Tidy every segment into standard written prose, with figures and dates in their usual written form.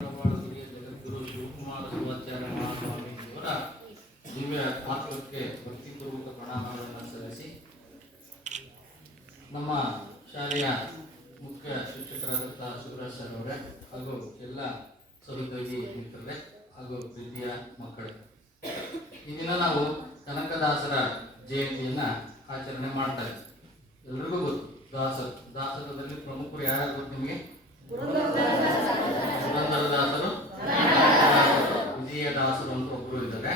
ಜಗದ್ಗುರು ಶಿವಕುಮಾರ ಶಿವಾಚಾರ್ಯ ಮಹಾಸ್ವಾಮೀಜಿಯವರ ದಿವ್ಯ ಆತ್ಮಕ್ಕೆ ಭಕ್ತಿಪೂರ್ವಕ ಪ್ರಣಾಮಗಳನ್ನು ಸಲ್ಲಿಸಿ ನಮ್ಮ ಶಾಲೆಯ ಮುಖ್ಯ ಶಿಕ್ಷಕರಾದಂತಹ ಶಿವರಾಜ್ ಸರ್ ಅವರೇ ಹಾಗೂ ಎಲ್ಲ ಸಹೋದ್ಯೋಗಿ ಮಿತ್ರರೇ ಹಾಗೂ ಪ್ರೀತಿಯ ಮಕ್ಕಳೇ, ಈ ದಿನ ನಾವು ಕನಕದಾಸರ ಜಯಂತಿಯನ್ನು ಆಚರಣೆ ಮಾಡ್ತಾ ಇದ್ದೀವಿ. ಎಲ್ರಿಗೂ ಗೊತ್ತು ದಾಸರದಲ್ಲಿ ಪ್ರಮುಖರು ಯಾರು ಗೊತ್ತು ನಿಮಗೆ? ಪುರಂದರದಾಸರು, ವಿಜಯದಾಸರು ಅಂತ ಒಬ್ಬರು ಇದ್ದಾರೆ.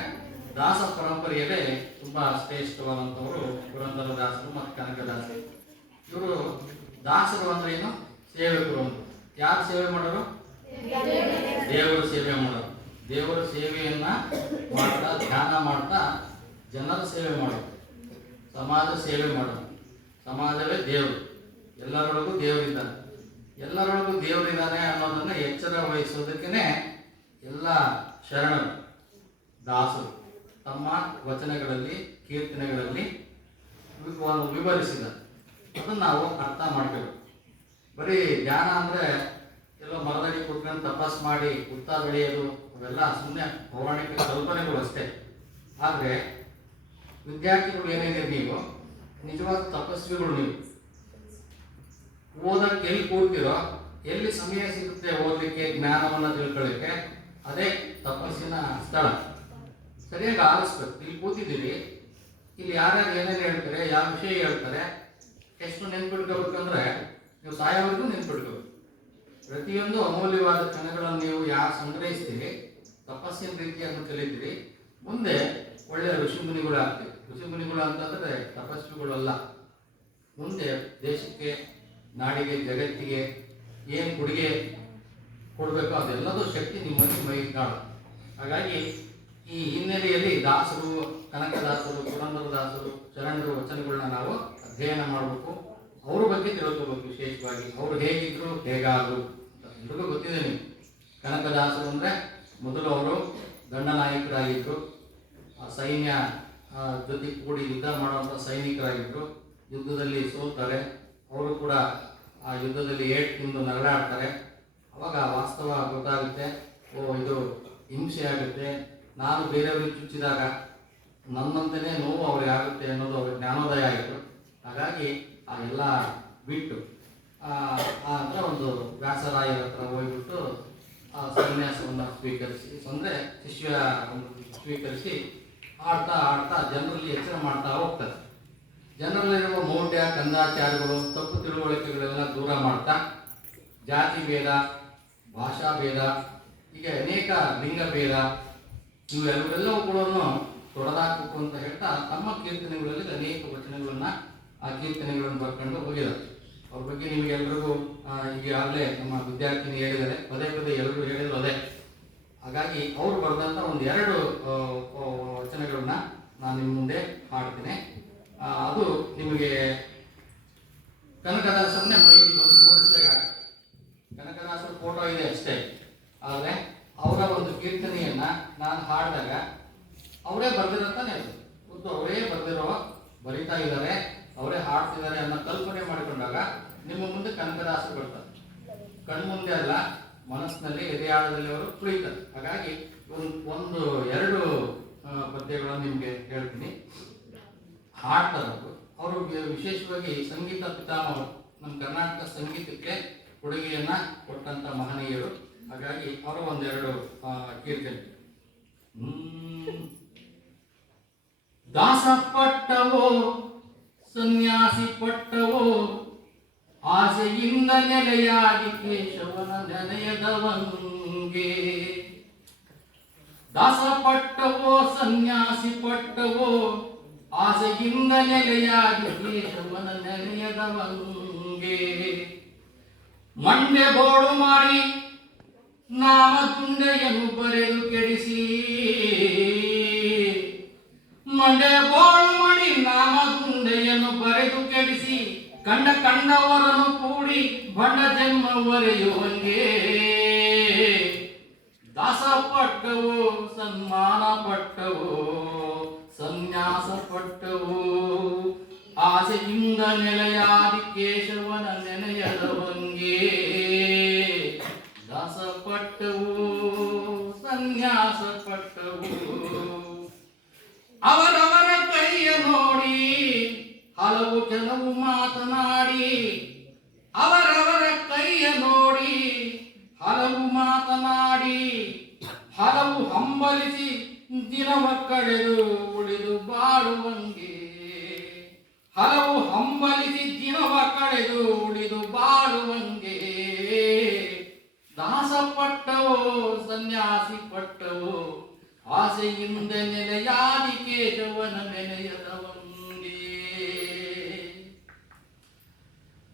ದಾಸ ಪರಂಪರೆಯಲ್ಲೇ ತುಂಬಾ ಶ್ರೇಷ್ಠವಾದಂಥವರು ಪುರಂದರದಾಸರು ಮತ್ತು ಕನಕದಾಸರು. ಇವರು ದಾಸರು ಅಂದ್ರೆ ಏನು? ಸೇವಕರು ಅಂತ. ಯಾರು ಸೇವೆ ಮಾಡೋರು? ದೇವರ ಸೇವೆ ಮಾಡೋರು. ದೇವರ ಸೇವೆಯನ್ನ ಮಾಡ್ತಾ ಧ್ಯಾನ ಮಾಡ್ತಾ ಜನರ ಸೇವೆ ಮಾಡೋದು, ಸಮಾಜ ಸೇವೆ ಮಾಡೋದು. ಸಮಾಜವೇ ದೇವರು, ಎಲ್ಲರೊಳಗೂ ದೇವರಿದ್ದಾನೆ, ಎಲ್ಲರೊಳಗೂ ದೇವರಿದ್ದಾನೆ ಅನ್ನೋದನ್ನ ಎಚ್ಚರ ವಹಿಸೋದಕ್ಕೇನೆ ಎಲ್ಲ ಶರಣರು ದಾಸರು ತಮ್ಮ ವಚನಗಳಲ್ಲಿ ಕೀರ್ತನೆಗಳಲ್ಲಿ ವಿವರಿಸಿದ್ದಾರೆ. ಅದನ್ನು ನಾವು ಅರ್ಥ ಮಾಡಬೇಕು. ಬರೀ ಧ್ಯಾನ ಅಂದರೆ ಎಲ್ಲೋ ಮರದಲ್ಲಿ ಕುತ್ಕೊಂಡು ತಪಸ್ ಮಾಡಿ ಉತ್ತ ಬೆಳೆಯೋದು ಅವೆಲ್ಲ ಸುಮ್ಮನೆ ಪೌರಾಣಿಕ ಕಲ್ಪನೆಗಳು ಅಷ್ಟೇ. ಆದರೆ ವಿದ್ಯಾರ್ಥಿಗಳು ಏನೇನಿದೆ, ನೀವು ನಿಜವಾದ ತಪಸ್ವಿಗಳು. ನೀವು ಓದಕ್ಕೆ ಎಲ್ಲಿ ಕೂಡ್ತಿರೋ, ಎಲ್ಲಿ ಸಮಯ ಸಿಗುತ್ತೆ ಓದಲಿಕ್ಕೆ, ಜ್ಞಾನವನ್ನು ತಿಳ್ಕೊಳ್ಳಿಕ್ಕೆ, ಅದೇ ತಪಸ್ಸಿನ ಸ್ಥಳ. ಸರಿಯಾಗಿ ಆಲಿಸ್ಬೇಕು. ಇಲ್ಲಿ ಕೂತಿದ್ದೀವಿ, ಇಲ್ಲಿ ಯಾರ್ಯಾರು ಏನೇನು ಹೇಳ್ತಾರೆ, ಯಾವ ವಿಷಯ ಹೇಳ್ತಾರೆ, ಎಷ್ಟು ನೆನ್ಪಿಟ್ಕೋಬೇಕಂದ್ರೆ ನೀವು ಸಾಯೋವರೆಗೂ ನೆನ್ಪಿಟ್ಕೋಬೇಕು. ಪ್ರತಿಯೊಂದು ಅಮೂಲ್ಯವಾದ ಕ್ಷಣಗಳನ್ನು ನೀವು ಯಾರು ಸಂಗ್ರಹಿಸ್ತೀರಿ, ತಪಸ್ಸಿನ ರೀತಿಯನ್ನು ಕಲಿತೀರಿ, ಮುಂದೆ ಒಳ್ಳೆಯ ಋಷಿಮುನಿಗಳು ಆಗ್ತೀವಿ. ಋಷಿಮುನಿಗಳು ಅಂತಂದರೆ ತಪಸ್ವಿಗಳಲ್ಲ. ಮುಂದೆ ದೇಶಕ್ಕೆ, ನಾಡಿಗೆ, ಜಗತ್ತಿಗೆ ಏನು ಕೊಡುಗೆ ಕೊಡಬೇಕೋ ಅದೆಲ್ಲದೂ ಶಕ್ತಿ ನಿಮ್ಮಲ್ಲಿ ಮೈಗಾಡು. ಹಾಗಾಗಿ ಈ ಹಿನ್ನೆಲೆಯಲ್ಲಿ ದಾಸರು, ಕನಕದಾಸರು, ಪುರಂದರದಾಸರು, ಶರಣರು ವಚನಗಳನ್ನ ನಾವು ಅಧ್ಯಯನ ಮಾಡಬೇಕು. ಅವ್ರ ಬಗ್ಗೆ ತಿಳ್ಕೋಬೇಕು. ವಿಶೇಷವಾಗಿ ಅವರು ಹೇಗಿದ್ರು, ಹೇಗಾದ್ರು ಎಲ್ರಿಗೂ ಗೊತ್ತಿದೆ. ನೀವು ಕನಕದಾಸರು ಅಂದರೆ ಮೊದಲು ಅವರು ದಂಡನಾಯಕರಾಗಿದ್ದರು. ಸೈನ್ಯ ಜೊತೆ ಕೂಡಿ ಯುದ್ಧ ಮಾಡುವಂಥ ಸೈನಿಕರಾಗಿದ್ದರು. ಯುದ್ಧದಲ್ಲಿ ಸೋಲ್ತಾರೆ. ಅವರು ಕೂಡ ಆ ಯುದ್ಧದಲ್ಲಿ ಏಟು ತಿಂದು ನರಳಾಡ್ತಾರೆ. ಅವಾಗ ವಾಸ್ತವ ಗೊತ್ತಾಗುತ್ತೆ. ಇದು ಹಿಂಸೆ ಆಗುತ್ತೆ, ನಾನು ಬೇರೆಯವ್ರಿಗೆ ಚುಚ್ಚಿದಾಗ ನನ್ನಂತೆಯೇ ನೋವು ಅವ್ರಿಗೆ ಆಗುತ್ತೆ ಅನ್ನೋದು ಅವ್ರಿಗೆ ಜ್ಞಾನೋದಯ ಆಯಿತು. ಹಾಗಾಗಿ ಆ ಎಲ್ಲ ಬಿಟ್ಟು ಹತ್ರ ಒಂದು ವ್ಯಾಸರಾಯರ ಹತ್ರ ಹೋಗ್ಬಿಟ್ಟು ಆ ಸನ್ಯಾಸವನ್ನು ಸ್ವೀಕರಿಸಿ, ಅಂದರೆ ಶಿಷ್ಯ ಸ್ವೀಕರಿಸಿ ಆಡ್ತಾ ಆಡ್ತಾ ಜನರಲ್ಲಿ ಎಚ್ಚರ ಮಾಡ್ತಾ ಹೋಗ್ತಾರೆ. ಜನರಲ್ಲಿರುವ ಮೌಢ್ಯ, ಕಂದಾಚಾರಗಳು, ತಪ್ಪು ತಿಳುವಳಿಕೆಗಳೆಲ್ಲ ದೂರ ಮಾಡ್ತಾ ಜಾತಿ ಭೇದ, ಭಾಷಾ ಭೇದ, ಹೀಗೆ ಅನೇಕ ಲಿಂಗ ಭೇದ ಇವೆಲ್ಲವೂ ಕೂಡ ತೊಡೆದಾಕಬೇಕು ಅಂತ ಹೇಳ್ತಾ ತಮ್ಮ ಕೀರ್ತನೆಗಳಲ್ಲಿ ಅನೇಕ ವಚನಗಳನ್ನು, ಆ ಕೀರ್ತನೆಗಳನ್ನು ಬರ್ಕೊಂಡು ಹೋಗಿದ್ದಾರೆ. ಅವ್ರ ಬಗ್ಗೆ ನಿಮಗೆಲ್ರಿಗೂ ಈಗಾಗಲೇ ನಮ್ಮ ವಿದ್ಯಾರ್ಥಿನಿ ಹೇಳಿದ್ದಾರೆ, ಪದೇ ಪದೇ ಎಲ್ಲರೂ ಹೇಳಿದ್ರು ಅದೇ. ಹಾಗಾಗಿ ಅವರು ಬರೆದಂಥ ಒಂದು 2 ವಚನಗಳನ್ನ ನಾನು ನಿಮ್ಮ ಮುಂದೆ ಹಾಡ್ತೀನಿ. ಅದು ನಿಮಗೆ ಕನಕದಾಸರನ್ನೇ ಮೈಲಿ ಬಂದು ತೋರಿಸಿದಾಗ ಕನಕದಾಸರ ಫೋಟೋ ಇದೆ ಅಷ್ಟೇ. ಆದರೆ ಅವರ ಒಂದು ಕೀರ್ತನೆಯನ್ನ ನಾನು ಹಾಡಿದಾಗ ಅವರೇ ಬರೆದಿರೋಂತಾನೆ, ಖುದ್ದು ಅವರೇ ಬರಿತಾ ಇದ್ದಾರೆ, ಅವರೇ ಹಾಡ್ತಿದ್ದಾರೆ ಅನ್ನೋ ಕಲ್ಪನೆ ಮಾಡಿಕೊಂಡಾಗ ನಿಮ್ಮ ಮುಂದೆ ಕನಕದಾಸರು ಬರ್ತಾರೆ. ಕಣ್ಮುಂದೆ ಅಲ್ಲ, ಮನಸ್ಸಿನಲ್ಲಿ, ಎದೆಯಾಳದಲ್ಲಿ ಅವರು ತುಳಿತಾರೆ. ಹಾಗಾಗಿ ಒಂದು 2 ಪದ್ಯಗಳನ್ನು ನಿಮಗೆ ಹೇಳ್ತೀನಿ. ಹಾಡ್ತಾರದು. ಅವರು ವಿಶೇಷವಾಗಿ ಸಂಗೀತ ಪಿತಾಮಹರು, ನಮ್ಮ ಕರ್ನಾಟಕ ಸಂಗೀತಕ್ಕೆ ಕೊಡುಗೆಯನ್ನ ಕೊಟ್ಟಂತ ಮಹನೀಯರು. ಹಾಗಾಗಿ ಅವರ 1-2 ಕೀರ್ತನೆ. ದಾಸ ಪಟ್ಟವೋ ಸನ್ಯಾಸಿ ಪಟ್ಟವೋ, ಆಸೆಯಿಂದ ನೆಲೆಯಾಗಿ ಕೇಶವನ ನೆನೆಯದವಂಗೆ. ದಾಸ ಪಟ್ಟವೋ ಸನ್ಯಾಸಿ ಪಟ್ಟವೋ, ಆಸೆಯಿಂದ ನೆಲೆಯಾಗಿ ಕೇಶವನ ನೆನೆಯದವಂಗೆ. ಮಂಡೆ ಬೋಳು ಮಾಡಿ ನಾಮ ತುಂಡೆಯನ್ನು ಬರೆದು ಕೆಡಿಸಿ, ಮಂಡೆ ಬೋಳು ಮಾಡಿ ನಾಮ ತುಂಡೆಯನ್ನು ಬರೆದು ಕೆಡಿಸಿ, ಕಂಡವರನ್ನು ಕೂಡಿ ಬಂಡ ಜನ್ಮವರೆಯುವಂಗೆ. ದಾಸ ಪಟ್ಟವೋ ಸನ್ಮಾನ ಪಟ್ಟವೋ, ಸನ್ಯಾಸ ಪಟ್ಟವೋ, ಆಸೆಯಿಂದ ನೆಲೆಯಾದಿ ಕೇಶವನ ನೆನೆಯದವಂಗೆ. ದಾಸ ಪಟ್ಟವೋ ಸನ್ಯಾಸ ಪಟ್ಟವು. ಅವರವರ ಕೈಯ ನೋಡಿ ಹಲವು ಕೆಲವು ಮಾತನಾಡಿ, ಅವರವರ ಕೈಯ ನೋಡಿ ಹಲವು ಮಾತನಾಡಿ, ಹಲವು ಹಂಬಲಿಸಿ ದಿನವ ಕಳೆದು ಉಳಿದು ಬಾಳುವಂಗೆ, ಹಲವು ಹಂಬಲಿಸಿ ದಿನವ ಕಳೆದು ಉಳಿದು ಬಾಳುವಂಗೆ. ದಾಸಪಟ್ಟವೋ ಸನ್ಯಾಸಿ ಪಟ್ಟವೋ ಆಸೆಯಿಂದ ನೆಲೆಯಾದಿ ಕೇಶವನ ನೆನೆಯದವಂಗೆ.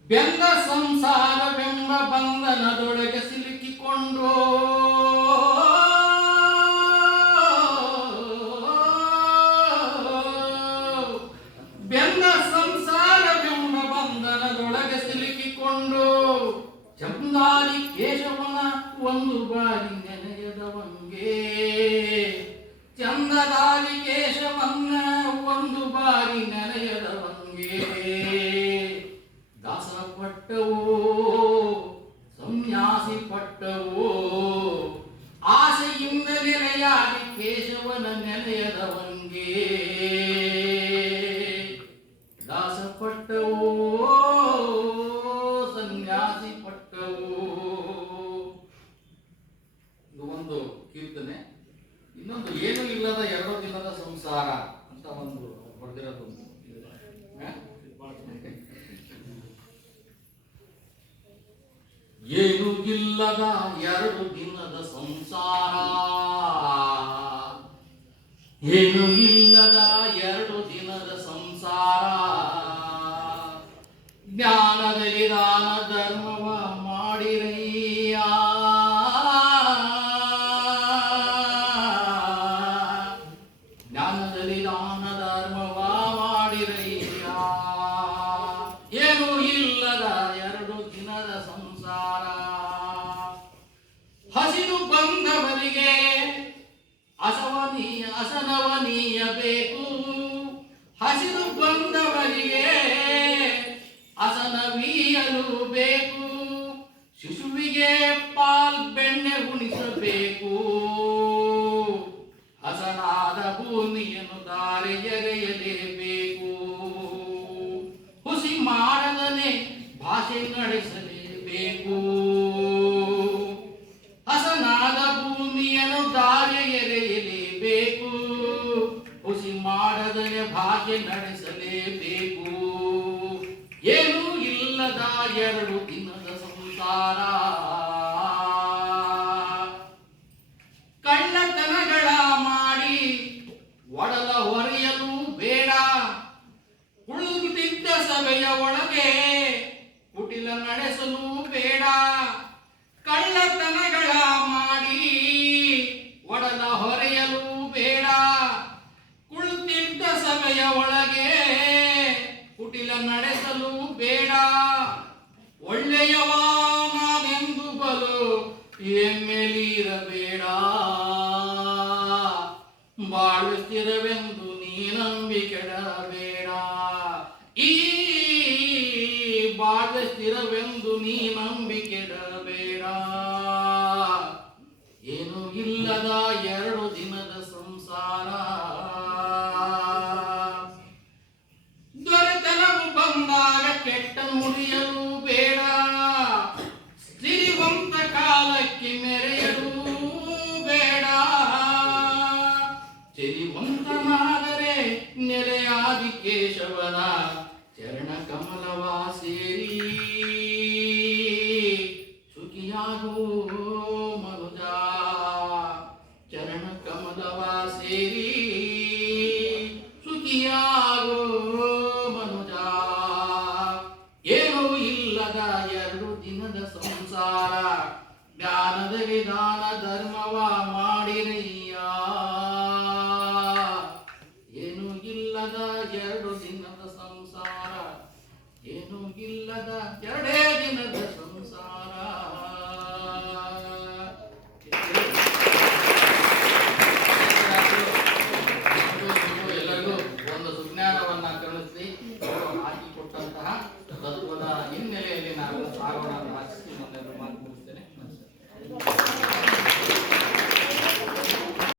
ಬೆಂದ ಸಂಸಾರವೆಂಬ ಬಂಧನದೊಳಗೆ ಸಿಲುಕಿಕೊಂಡು, ಬೆಂದ ಸಂಸಾರವೆಂಬ ಬಂಧನದೊಳಗೆ ಸಿಲುಕಿಕೊಂಡು ಚಂದಾದಿ ಕೇಶವನ ಒಂದು ಬಾರಿ ನೆನೆಯದವಂಗೆ, ಚಂದದಾದಿ ಕೇಶವನ್ನ ಒಂದು ಬಾರಿ ನೆನೆಯದವಂಗೆ. ದಾಸಪಟ್ಟವೋ ಸನ್ಯಾಸಿ ಪಟ್ಟವೋ ಆಸೆಯಿಂದ ನೆಲೆಯಾದಿ ಕೇಶವನ ನೆನೆಯದವಂಗೆ. ದಾಸಪಟ್ಟವೋ ಸನ್ಯಾಸಿ ಪಟ್ಟವೋ. ಇದು ಒಂದು ಕೀರ್ತನೆ. ಇನ್ನೊಂದು ಏನೂ ಇಲ್ಲದ 2 ದಿನದ ಸಂಸಾರ ಅಂತ ಒಂದು ಬರೆದಿರೋದೊಂದು. ಏನು ಇಲ್ಲದ 2 ದಿನದ ಸಂಸಾರ, ಏನು ಇಲ್ಲದ 2 ದಿನದ ಸಂಸಾರ. ಜ್ಞಾನದಲ್ಲಿ ದಾನ ಧರ್ಮವ ಮಾಡಿರಯ್ಯ, ಜ್ಞಾನದಲ್ಲಿ ದಾನ ಧರ್ಮವ ಮಾಡಿರಯ್ಯ. ಏನು ಇಲ್ಲದ 2 ದಿನದ ಸಂಸಾರ. ಹಸಿದು ಬಂದವರಿಗೆ ಅಸನವನೀಯಬೇಕು, ಹಸಿದು ಬಂದವರಿಗೆ ಅಸನವೀಯಲು ಬೇಕು. ಶಿಶುವಿಗೆ ಪಾಲ್ ಬೆಣ್ಣೆ ಉಣಿಸಬೇಕು, ಹಸನಾದ ಭೂಮಿಯನ್ನು ದಾರಿ ಎರೆಯಲೇಬೇಕು. ಹುಸಿ ಮಾಡದನೆ ಭಾಷೆ ನಡೆಸಲೇಬೇಕು, ಹಸನಾದ ಭೂಮಿಯನ್ನು ದಾರಿ ಎರೆಯಲೇಬೇಕು. ಹುಸಿ ಮಾಡದನೆ ಭಾಷೆ ನಡೆಸಲೇಬೇಕು. ಏನೂ ಇಲ್ಲದ 2 ದಿನದ ಸಂಸಾರ. ಕಳ್ಳತನಗಳ ಮಾಡಿ ಒಡಲ ಹೊರೆಯಲು ಬೇಡ, ಉಳಿದಿದ್ದ ಸಭೆಯ ಒಳಗೆ ಕುಟಿಲ ನಡೆಸಲು ಬೇಡ. ಕಳ್ಳತನಗಳ ಮಾಡಿ ಒಡಲ ಹೊರೆಯಲು ಬೇಡ, ಕುಳಿತಿದ್ದ ಸಭೆಯ ಒಳಗೆ ಕುಟಿಲ ನಡೆಸಲು ಬೇಡ. ಒಳ್ಳೆಯವ ನಾನೆಂದು ಬಲು ಎಮ್ಮೆಲಿರಬೇಡ, ಬಾಳು ಸ್ಥಿರವೆಂದು ನೀ ನಂಬಿ ಕೆಡಬೇಡ. ಈ ಬಾಳ ಸ್ಥಿರವೆಂದು ನೀ ನಂಬಿ ಕೆಡಬೇಡ. ಏನು ಇಲ್ಲದ 2 ದಿನದ ಸಂಸಾರ. ದೊರೆತನವು ಬಂದಾಗ ಕೆಟ್ಟ ನುಡಿಯಲು ಬೇಡ, ಸಿರಿವಂತ ಕಾಲಕ್ಕೆ ಮೆರೆಯಲು ಬೇಡ. ಸಿರಿವಂತನಾದರೆ ನೆರೆಯಾದಿ ಕೇಶವನ ಚರಣ ಕಮಲವ ಸೇರಿ ಸುಖಿಯಾಗೋ ಮನುಜ, ಚರಣ ಕಮಲವ ಸೇರಿ ಸುಖಿಯಾಗೋ ಮನುಜ. ಏನೂ ಇಲ್ಲದ 2 ದಿನದ ಸಂಸಾರ. ಜ್ಞಾನದ ವಿಧಾನ ಧರ್ಮವ ಮಾಡಿರಯ್ಯ. ಏನೂ ಇಲ್ಲದ 2 ದಿನದ ಸಂಸಾರ. ಏನೂ ಇಲ್ಲದ 2